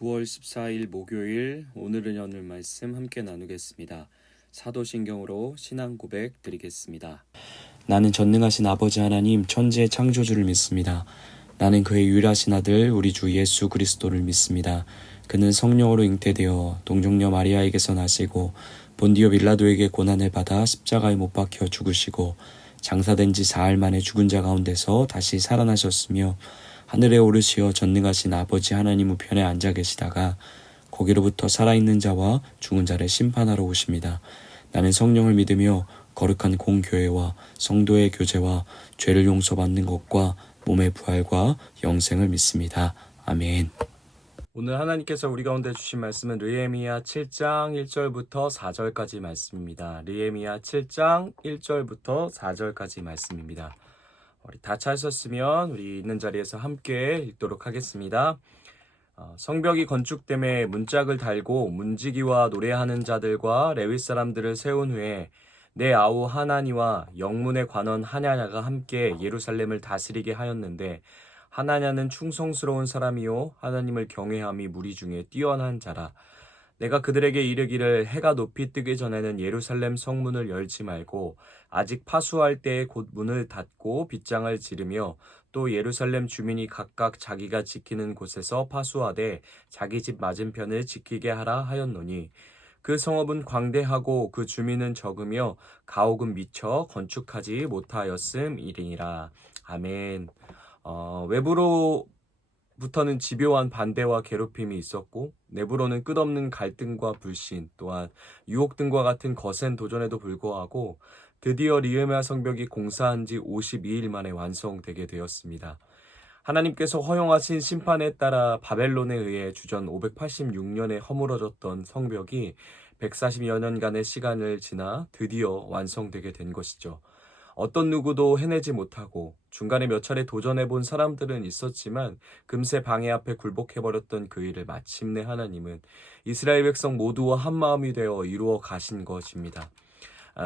9월 14일 목요일 오늘은 오늘 말씀 함께 나누겠습니다. 사도신경으로 신앙 고백 드리겠습니다. 나는 전능하신 아버지 하나님 천지의 창조주를 믿습니다. 나는 그의 유일하신 아들 우리 주 예수 그리스도를 믿습니다. 그는 성령으로 잉태되어 동정녀 마리아에게서 나시고 본디오 빌라도에게 고난을 받아 십자가에 못 박혀 죽으시고 장사된 지 사흘 만에 죽은 자 가운데서 다시 살아나셨으며 하늘에 오르시어 전능하신 아버지 하나님 우편에 앉아 계시다가 거기로부터 살아있는 자와 죽은 자를 심판하러 오십니다. 나는 성령을 믿으며 거룩한 공교회와 성도의 교제와 죄를 용서받는 것과 몸의 부활과 영생을 믿습니다. 아멘. 오늘 하나님께서 우리 가운데 주신 말씀은 느헤미야 7장 1절부터 4절까지 말씀입니다. 느헤미야 7장 1절부터 4절까지 말씀입니다. 우리 다 찾으셨으면 우리 있는 자리에서 함께 읽도록 하겠습니다. 성벽이 건축됨에 문짝을 달고 문지기와 노래하는 자들과 레위 사람들을 세운 후에 내 아우 하나니와 영문의 관원 하냐냐가 함께 예루살렘을 다스리게 하였는데 하나냐는 충성스러운 사람이요 하나님을 경외함이 무리 중에 뛰어난 자라. 내가 그들에게 이르기를 해가 높이 뜨기 전에는 예루살렘 성문을 열지 말고 아직 파수할 때에 곧 문을 닫고 빗장을 지르며 또 예루살렘 주민이 각각 자기가 지키는 곳에서 파수하되 자기 집 맞은편을 지키게 하라 하였노니 그 성읍은 광대하고 그 주민은 적으며 가옥은 미쳐 건축하지 못하였음이니라. 아멘. 외부로부터는 집요한 반대와 괴롭힘이 있었고 내부로는 끝없는 갈등과 불신 또한 유혹 등과 같은 거센 도전에도 불구하고 드디어 느헤미야 성벽이 공사한 지 52일 만에 완성되게 되었습니다. 하나님께서 허용하신 심판에 따라 바벨론에 의해 주전 586년에 허물어졌던 성벽이 140여 년간의 시간을 지나 드디어 완성되게 된 것이죠. 어떤 누구도 해내지 못하고 중간에 몇 차례 도전해본 사람들은 있었지만 금세 방해 앞에 굴복해버렸던 그 일을 마침내 하나님은 이스라엘 백성 모두와 한마음이 되어 이루어 가신 것입니다.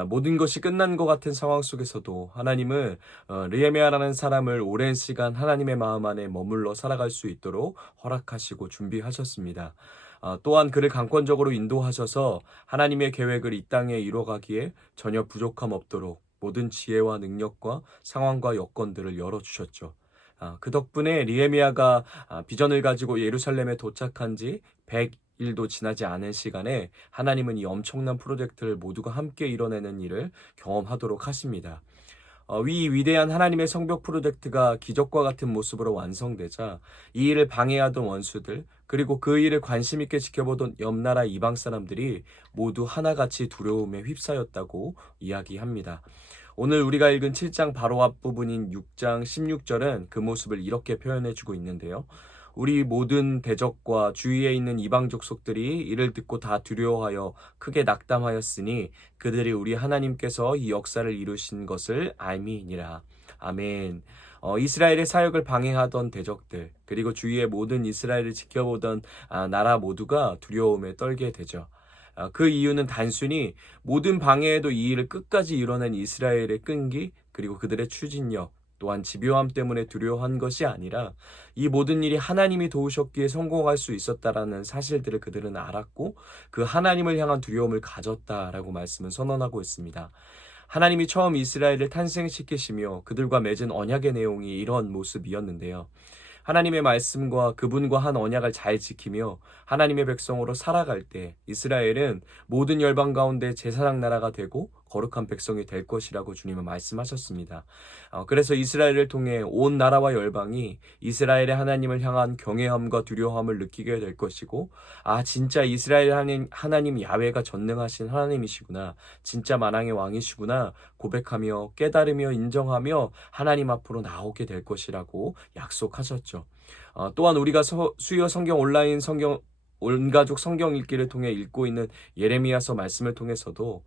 모든 것이 끝난 것 같은 상황 속에서도 하나님은 느헤미야라는 사람을 오랜 시간 하나님의 마음 안에 머물러 살아갈 수 있도록 허락하시고 준비하셨습니다. 또한 그를 강권적으로 인도하셔서 하나님의 계획을 이 땅에 이루어가기에 전혀 부족함 없도록 모든 지혜와 능력과 상황과 여건들을 열어주셨죠. 그 덕분에 느헤미야가 비전을 가지고 예루살렘에 도착한 지 100일도 지나지 않은 시간에 하나님은 이 엄청난 프로젝트를 모두가 함께 이뤄내는 일을 경험하도록 하십니다. 이 위대한 하나님의 성벽 프로젝트가 기적과 같은 모습으로 완성되자 이 일을 방해하던 원수들 그리고 그 일을 관심 있게 지켜보던 옆나라 이방 사람들이 모두 하나같이 두려움에 휩싸였다고 이야기합니다. 오늘 우리가 읽은 7장 바로 앞부분인 6장 16절은 그 모습을 이렇게 표현해주고 있는데요. 우리 모든 대적과 주위에 있는 이방 족속들이 이를 듣고 다 두려워하여 크게 낙담하였으니 그들이 우리 하나님께서 이 역사를 이루신 것을 알미니라. 아멘. 이스라엘의 사역을 방해하던 대적들 그리고 주위의 모든 이스라엘을 지켜보던 나라 모두가 두려움에 떨게 되죠. 그 이유는 단순히 모든 방해에도 이 일을 끝까지 이뤄낸 이스라엘의 끈기 그리고 그들의 추진력 또한 집요함 때문에 두려워한 것이 아니라 이 모든 일이 하나님이 도우셨기에 성공할 수 있었다라는 사실들을 그들은 알았고 그 하나님을 향한 두려움을 가졌다라고 말씀은 선언하고 있습니다. 하나님이 처음 이스라엘을 탄생시키시며 그들과 맺은 언약의 내용이 이런 모습이었는데요. 하나님의 말씀과 그분과 한 언약을 잘 지키며 하나님의 백성으로 살아갈 때 이스라엘은 모든 열방 가운데 제사장 나라가 되고 거룩한 백성이 될 것이라고 주님은 말씀하셨습니다. 그래서 이스라엘을 통해 온 나라와 열방이 이스라엘의 하나님을 향한 경외함과 두려움을 느끼게 될 것이고 진짜 이스라엘 하나님 야훼가 전능하신 하나님이시구나 진짜 만왕의 왕이시구나 고백하며 깨달으며 인정하며 하나님 앞으로 나오게 될 것이라고 약속하셨죠. 또한 우리가 수요 성경 온라인 성경 온가족 성경 읽기를 통해 읽고 있는 예레미야서 말씀을 통해서도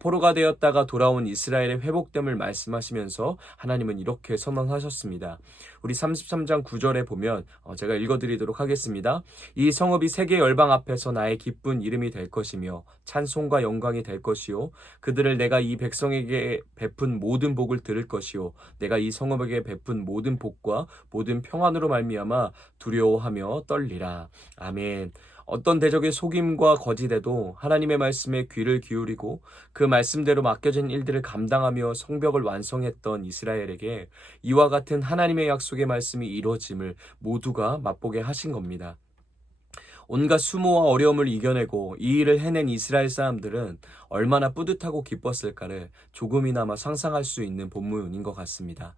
포로가 되었다가 돌아온 이스라엘의 회복됨을 말씀하시면서 하나님은 이렇게 선언하셨습니다. 우리 33장 9절에 보면 제가 읽어드리도록 하겠습니다. 이 성읍이 세계 열방 앞에서 나의 기쁜 이름이 될 것이며 찬송과 영광이 될 것이요 그들을 내가 이 백성에게 베푼 모든 복을 들을 것이요 내가 이 성읍에게 베푼 모든 복과 모든 평안으로 말미암아 두려워하며 떨리라. 아멘. 어떤 대적의 속임과 거짓에도 하나님의 말씀에 귀를 기울이고 그 말씀대로 맡겨진 일들을 감당하며 성벽을 완성했던 이스라엘에게 이와 같은 하나님의 약속의 말씀이 이루어짐을 모두가 맛보게 하신 겁니다. 온갖 수모와 어려움을 이겨내고 이 일을 해낸 이스라엘 사람들은 얼마나 뿌듯하고 기뻤을까를 조금이나마 상상할 수 있는 본문인 것 같습니다.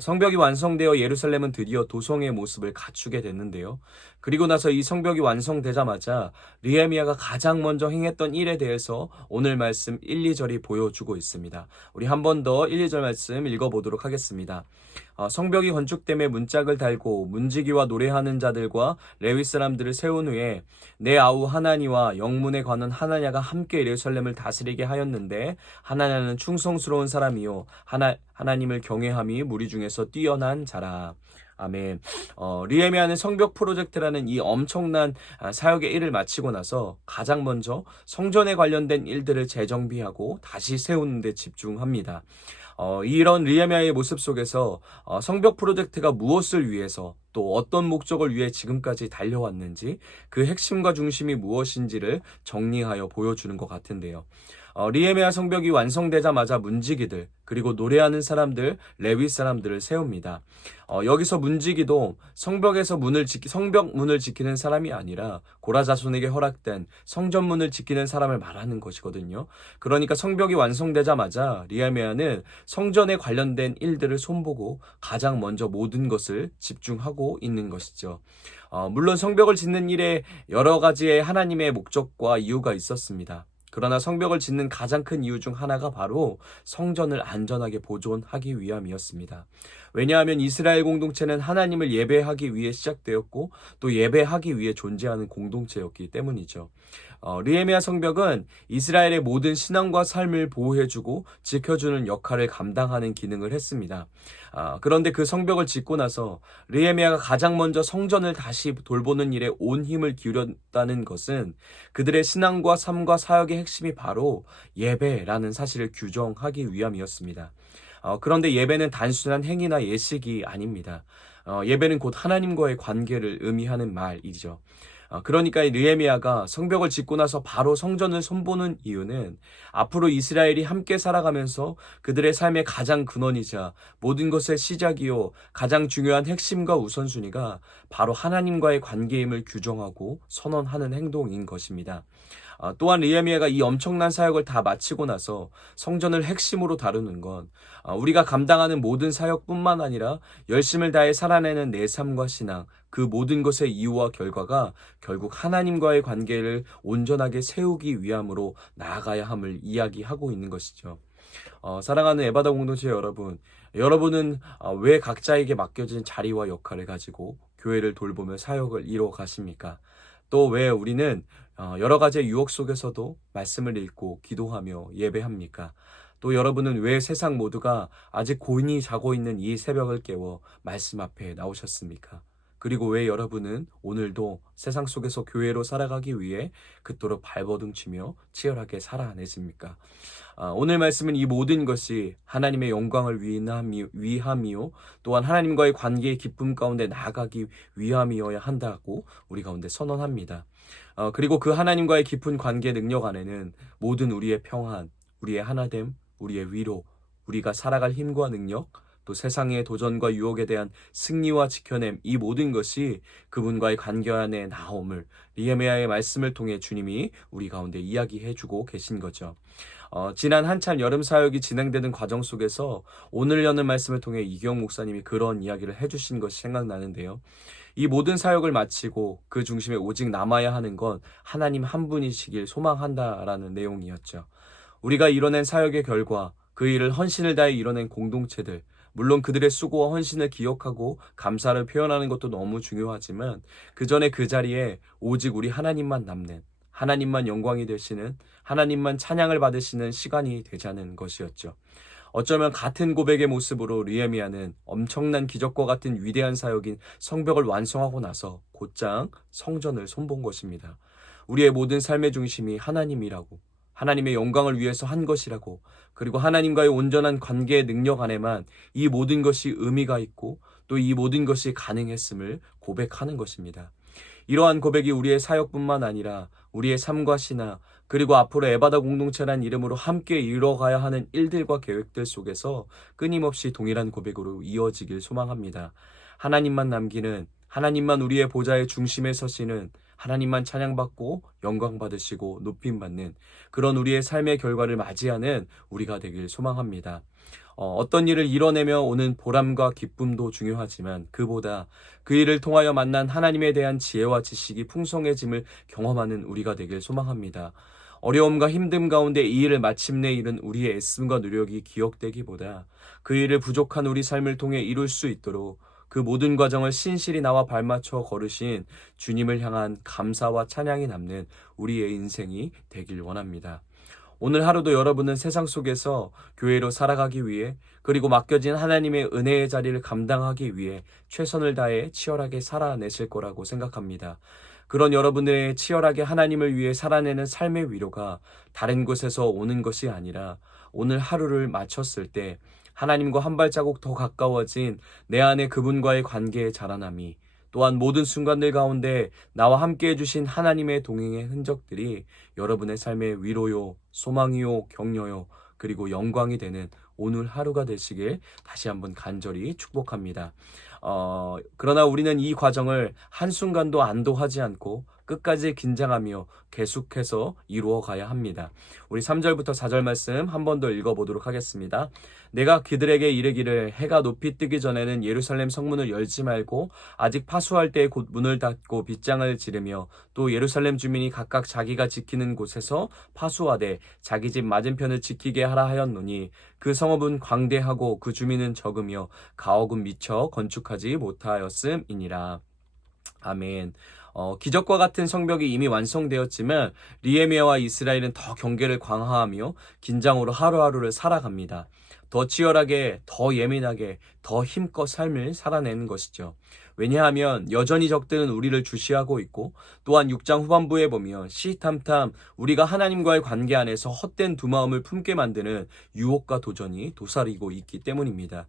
성벽이 완성되어 예루살렘은 드디어 도성의 모습을 갖추게 됐는데요. 그리고 나서 이 성벽이 완성되자마자 느헤미야가 가장 먼저 행했던 일에 대해서 오늘 말씀 1, 2절이 보여주고 있습니다. 우리 한 번 더 1, 2절 말씀 읽어보도록 하겠습니다. 성벽이 건축됨에 문짝을 달고 문지기와 노래하는 자들과 레위 사람들을 세운 후에 내 아우 하나니와 영문에 관한 하나냐가 함께 예루살렘을 다스리게 하였는데 하나냐는 충성스러운 사람이요 하나님을 경외함이 무리 중에서 뛰어난 자라. 아멘. 느헤미야는 성벽 프로젝트라는 이 엄청난 사역의 일을 마치고 나서 가장 먼저 성전에 관련된 일들을 재정비하고 다시 세우는 데 집중합니다. 이런 느헤미야의 모습 속에서 성벽 프로젝트가 무엇을 위해서 또 어떤 목적을 위해 지금까지 달려왔는지 그 핵심과 중심이 무엇인지를 정리하여 보여주는 것 같은데요. 느헤미야 성벽이 완성되자마자 문지기들 그리고 노래하는 사람들, 레위 사람들을 세웁니다. 여기서 문지기도 성벽 문을 지키는 사람이 아니라 고라 자손에게 허락된 성전문을 지키는 사람을 말하는 것이거든요. 그러니까 성벽이 완성되자마자 느헤미야는 성전에 관련된 일들을 손보고 가장 먼저 모든 것을 집중하고 있는 것이죠. 물론 성벽을 짓는 일에 여러 가지의 하나님의 목적과 이유가 있었습니다. 그러나 성벽을 짓는 가장 큰 이유 중 하나가 바로 성전을 안전하게 보존하기 위함이었습니다. 왜냐하면 이스라엘 공동체는 하나님을 예배하기 위해 시작되었고 또 예배하기 위해 존재하는 공동체였기 때문이죠. 느헤미야 성벽은 이스라엘의 모든 신앙과 삶을 보호해주고 지켜주는 역할을 감당하는 기능을 했습니다. 그런데 그 성벽을 짓고 나서 느헤미야가 가장 먼저 성전을 다시 돌보는 일에 온 힘을 기울였다는 것은 그들의 신앙과 삶과 사역의 핵심이 바로 예배라는 사실을 규정하기 위함이었습니다. 그런데 예배는 단순한 행위나 예식이 아닙니다. 예배는 곧 하나님과의 관계를 의미하는 말이죠. 그러니까 느헤미야가 성벽을 짓고 나서 바로 성전을 손보는 이유는 앞으로 이스라엘이 함께 살아가면서 그들의 삶의 가장 근원이자 모든 것의 시작이요 가장 중요한 핵심과 우선순위가 바로 하나님과의 관계임을 규정하고 선언하는 행동인 것입니다. 또한 느헤미야가 이 엄청난 사역을 다 마치고 나서 성전을 핵심으로 다루는 건 우리가 감당하는 모든 사역뿐만 아니라 열심을 다해 살아내는 내 삶과 신앙, 그 모든 것의 이유와 결과가 결국 하나님과의 관계를 온전하게 세우기 위함으로 나아가야 함을 이야기하고 있는 것이죠. 사랑하는 에바다 공동체 여러분은 왜 각자에게 맡겨진 자리와 역할을 가지고 교회를 돌보며 사역을 이루어 가십니까? 또 왜 우리는 여러 가지의 유혹 속에서도 말씀을 읽고 기도하며 예배합니까? 또 여러분은 왜 세상 모두가 아직 고인이 자고 있는 이 새벽을 깨워 말씀 앞에 나오셨습니까? 그리고 왜 여러분은 오늘도 세상 속에서 교회로 살아가기 위해 그토록 발버둥치며 치열하게 살아내십니까? 오늘 말씀은 이 모든 것이 하나님의 영광을 위함이요 또한 하나님과의 관계의 기쁨 가운데 나아가기 위함이어야 한다고 우리 가운데 선언합니다. 그리고 그 하나님과의 깊은 관계 능력 안에는 모든 우리의 평안, 우리의 하나됨, 우리의 위로, 우리가 살아갈 힘과 능력, 또 세상의 도전과 유혹에 대한 승리와 지켜냄, 이 모든 것이 그분과의 관계 안에 나옴을 느헤미야의 말씀을 통해 주님이 우리 가운데 이야기해주고 계신 거죠. 지난 한참 여름 사역이 진행되는 과정 속에서 오늘 여는 말씀을 통해 이경 목사님이 그런 이야기를 해주신 것이 생각나는데요. 이 모든 사역을 마치고 그 중심에 오직 남아야 하는 건 하나님 한 분이시길 소망한다라는 내용이었죠. 우리가 이뤄낸 사역의 결과 그 일을 헌신을 다해 이뤄낸 공동체들, 물론 그들의 수고와 헌신을 기억하고 감사를 표현하는 것도 너무 중요하지만 그 전에 그 자리에 오직 우리 하나님만 남는, 하나님만 영광이 되시는, 하나님만 찬양을 받으시는 시간이 되자는 것이었죠. 어쩌면 같은 고백의 모습으로 느헤미야는 엄청난 기적과 같은 위대한 사역인 성벽을 완성하고 나서 곧장 성전을 손본 것입니다. 우리의 모든 삶의 중심이 하나님이라고, 하나님의 영광을 위해서 한 것이라고, 그리고 하나님과의 온전한 관계의 능력 안에만 이 모든 것이 의미가 있고 또 이 모든 것이 가능했음을 고백하는 것입니다. 이러한 고백이 우리의 사역뿐만 아니라 우리의 삶과 신앙, 그리고 앞으로 에바다 공동체란 이름으로 함께 이뤄가야 하는 일들과 계획들 속에서 끊임없이 동일한 고백으로 이어지길 소망합니다. 하나님만 남기는, 하나님만 우리의 보좌의 중심에 서시는, 하나님만 찬양받고 영광받으시고 높임받는 그런 우리의 삶의 결과를 맞이하는 우리가 되길 소망합니다. 어떤 일을 이뤄내며 오는 보람과 기쁨도 중요하지만 그보다 그 일을 통하여 만난 하나님에 대한 지혜와 지식이 풍성해짐을 경험하는 우리가 되길 소망합니다. 어려움과 힘듦 가운데 이 일을 마침내 이룬 우리의 애씀과 노력이 기억되기보다 그 일을 부족한 우리 삶을 통해 이룰 수 있도록 그 모든 과정을 신실히 나와 발맞춰 걸으신 주님을 향한 감사와 찬양이 남는 우리의 인생이 되길 원합니다. 오늘 하루도 여러분은 세상 속에서 교회로 살아가기 위해, 그리고 맡겨진 하나님의 은혜의 자리를 감당하기 위해 최선을 다해 치열하게 살아내실 거라고 생각합니다. 그런 여러분들의 치열하게 하나님을 위해 살아내는 삶의 위로가 다른 곳에서 오는 것이 아니라 오늘 하루를 마쳤을 때 하나님과 한 발자국 더 가까워진 내 안에 그분과의 관계의 자라남이, 또한 모든 순간들 가운데 나와 함께 해주신 하나님의 동행의 흔적들이 여러분의 삶의 위로요, 소망이요, 격려요, 그리고 영광이 되는 오늘 하루가 되시길 다시 한번 간절히 축복합니다. 그러나 우리는 이 과정을 한순간도 안도하지 않고 끝까지 긴장하며 계속해서 이루어 가야 합니다. 우리 3절부터 4절 말씀 한 번 더 읽어보도록 하겠습니다. 내가 그들에게 이르기를 해가 높이 뜨기 전에는 예루살렘 성문을 열지 말고 아직 파수할 때에 곧 문을 닫고 빗장을 지르며 또 예루살렘 주민이 각각 자기가 지키는 곳에서 파수하되 자기 집 맞은편을 지키게 하라 하였노니 그 성읍은 광대하고 그 주민은 적으며 가옥은 미처 건축하지 못하였음이니라. 아멘. 기적과 같은 성벽이 이미 완성되었지만 느헤미야와 이스라엘은 더 경계를 강화하며 긴장으로 하루하루를 살아갑니다. 더 치열하게, 더 예민하게, 더 힘껏 삶을 살아내는 것이죠. 왜냐하면 여전히 적들은 우리를 주시하고 있고, 또한 6장 후반부에 보면 시탐탐 우리가 하나님과의 관계 안에서 헛된 두 마음을 품게 만드는 유혹과 도전이 도사리고 있기 때문입니다.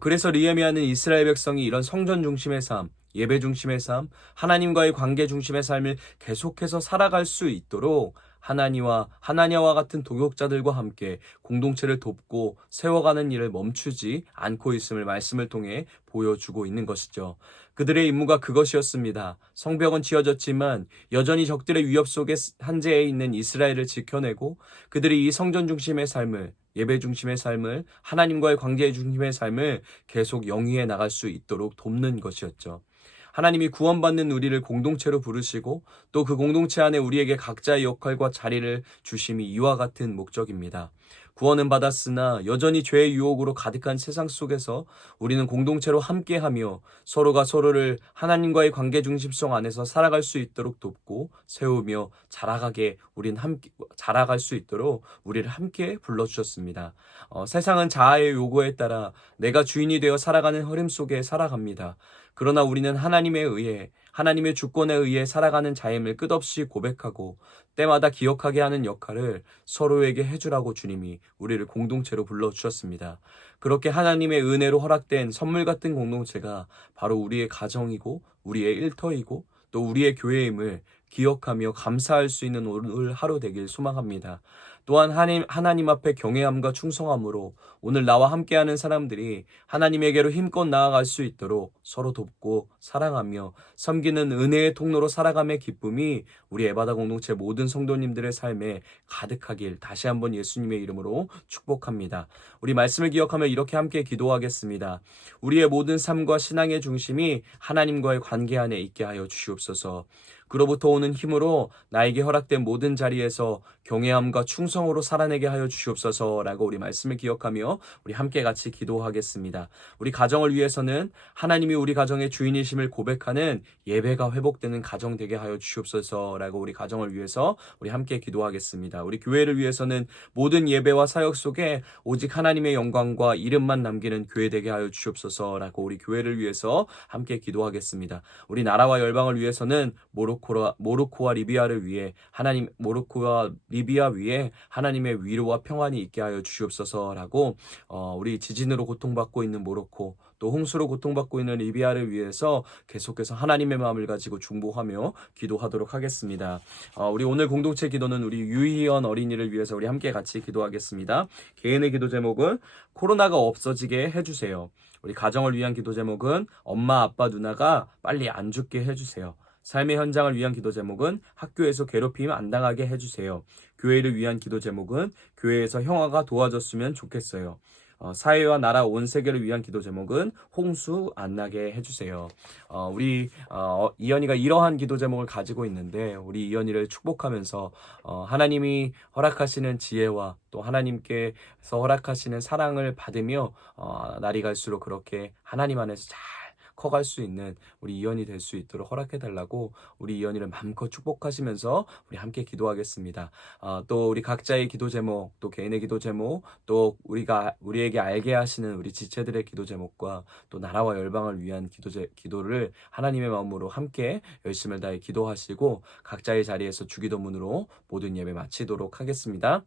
그래서 느헤미야는 이스라엘 백성이 이런 성전 중심의 삶, 예배 중심의 삶, 하나님과의 관계 중심의 삶을 계속해서 살아갈 수 있도록 하나냐와 같은 동역자들과 함께 공동체를 돕고 세워가는 일을 멈추지 않고 있음을 말씀을 통해 보여주고 있는 것이죠. 그들의 임무가 그것이었습니다. 성벽은 지어졌지만 여전히 적들의 위협 속에 한재해 있는 이스라엘을 지켜내고 그들이 이 성전 중심의 삶을, 예배 중심의 삶을, 하나님과의 관계 중심의 삶을 계속 영위해 나갈 수 있도록 돕는 것이었죠. 하나님이 구원받는 우리를 공동체로 부르시고 또 그 공동체 안에 우리에게 각자의 역할과 자리를 주심이 이와 같은 목적입니다. 구원은 받았으나 여전히 죄의 유혹으로 가득한 세상 속에서 우리는 공동체로 함께하며 서로가 서로를 하나님과의 관계 중심성 안에서 살아갈 수 있도록 돕고 세우며 자라갈 수 있도록 우리를 함께 불러주셨습니다. 세상은 자아의 요구에 따라 내가 주인이 되어 살아가는 흐름 속에 살아갑니다. 그러나 우리는 하나님에 의해, 하나님의 주권에 의해 살아가는 자임을 끝없이 고백하고 때마다 기억하게 하는 역할을 서로에게 해주라고 주님이 우리를 공동체로 불러주셨습니다. 그렇게 하나님의 은혜로 허락된 선물 같은 공동체가 바로 우리의 가정이고 우리의 일터이고 또 우리의 교회임을 기억하며 감사할 수 있는 오늘 하루 되길 소망합니다. 또한 하나님 앞에 경외함과 충성함으로 오늘 나와 함께하는 사람들이 하나님에게로 힘껏 나아갈 수 있도록 서로 돕고 사랑하며 섬기는 은혜의 통로로 살아감의 기쁨이 우리 에바다 공동체 모든 성도님들의 삶에 가득하길 다시 한번 예수님의 이름으로 축복합니다. 우리 말씀을 기억하며 이렇게 함께 기도하겠습니다. 우리의 모든 삶과 신앙의 중심이 하나님과의 관계 안에 있게 하여 주시옵소서. 그로부터 오는 힘으로 나에게 허락된 모든 자리에서 경외함과 충성으로 살아내게 하여 주시옵소서라고 우리 말씀을 기억하며 우리 함께 같이 기도하겠습니다. 우리 가정을 위해서는 하나님이 우리 가정의 주인이심을 고백하는 예배가 회복되는 가정 되게 하여 주시옵소서라고 우리 가정을 위해서 우리 함께 기도하겠습니다. 우리 교회를 위해서는 모든 예배와 사역 속에 오직 하나님의 영광과 이름만 남기는 교회 되게 하여 주시옵소서라고 우리 교회를 위해서 함께 기도하겠습니다. 우리 나라와 열방을 위해서는 모로코와 리비아를 위해 모로코와 리비아 위에 하나님의 위로와 평안이 있게 하여 주시옵소서라고 우리 지진으로 고통받고 있는 모로코 또 홍수로 고통받고 있는 리비아를 위해서 계속해서 하나님의 마음을 가지고 중보하며 기도하도록 하겠습니다. 우리 오늘 공동체 기도는 우리 유희연 어린이를 위해서 우리 함께 같이 기도하겠습니다. 개인의 기도 제목은 코로나가 없어지게 해주세요. 우리 가정을 위한 기도 제목은 엄마, 아빠, 누나가 빨리 안 죽게 해주세요. 삶의 현장을 위한 기도 제목은 학교에서 괴롭힘 안 당하게 해주세요. 교회를 위한 기도 제목은 교회에서 형아가 도와줬으면 좋겠어요. 사회와 나라 온 세계를 위한 기도 제목은 홍수 안 나게 해주세요. 우리 이현이가 이러한 기도 제목을 가지고 있는데 우리 이현이를 축복하면서 하나님이 허락하시는 지혜와 또 하나님께서 허락하시는 사랑을 받으며 날이 갈수록 그렇게 하나님 안에서 잘 커갈 수 있는 우리 이현이 될 수 있도록 허락해달라고 우리 이현이를 마음껏 축복하시면서 우리 함께 기도하겠습니다. 또 우리 각자의 기도 제목, 또 개인의 기도 제목, 또 우리에게 알게 하시는 우리 지체들의 기도 제목과 또 나라와 열방을 위한 기도를 하나님의 마음으로 함께 열심을 다해 기도하시고 각자의 자리에서 주기도문으로 모든 예배 마치도록 하겠습니다.